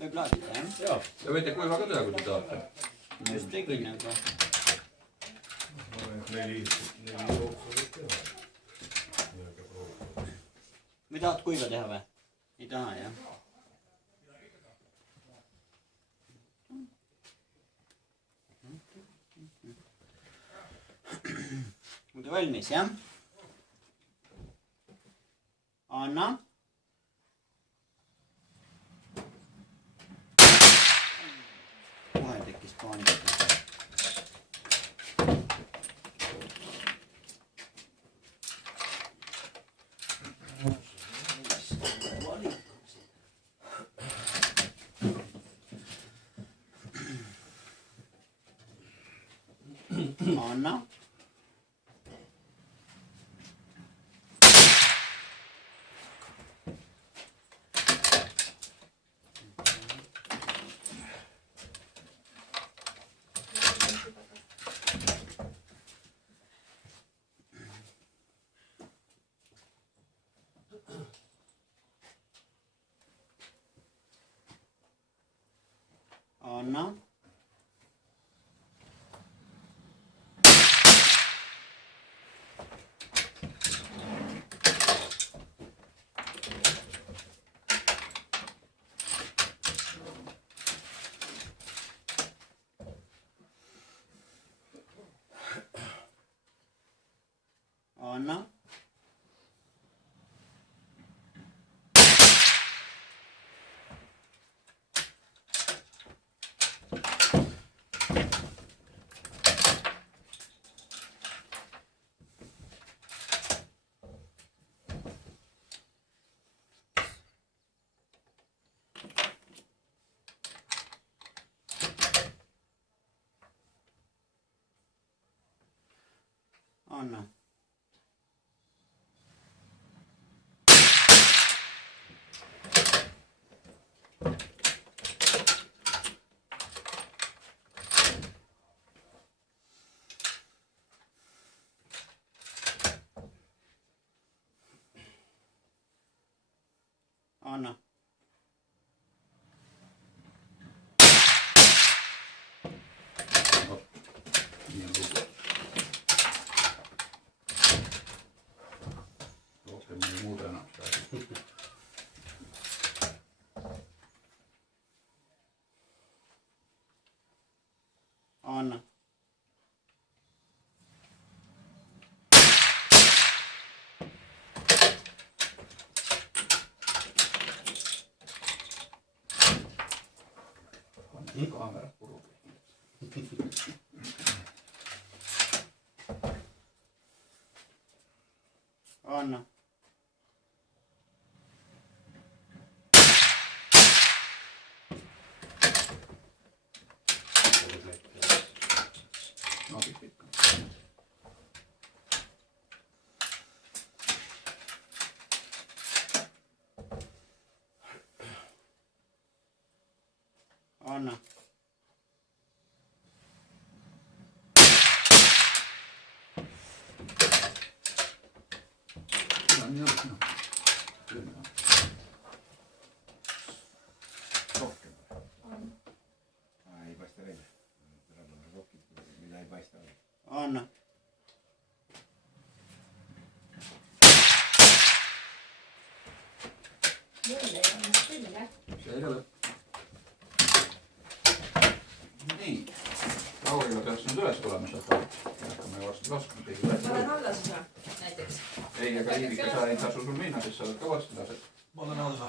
Võib laadida, jah? Jaa. Ja võite kuiva ka teha, kui te tahate. Just tegin aga. Ma olen 4 jooksu võib teha. Või tahad kuiva teha või? Ei taha, jah? Muidu valmis, jah? Anna. Kohe tekkis paanika. Anna. Anna. Anna. Anna. Anna. Nii on lugu. Rohkem ei muuda enam seda. Anna. Kaamera purub. Anna. Naabib ikka. Anna. Nii on. Rohkem. Ei paista välja. Mida ei paista välja. Anna. See ei ole. Nii. Laurila peaks nüüd üles tulema sealt. Hakkame varsti laskma. Ma olen alla siis või? Näiteks. Ei, aga Liivika, sa ei tasu sul minna, sest sa oled ka varsti lased. Ma olen alla.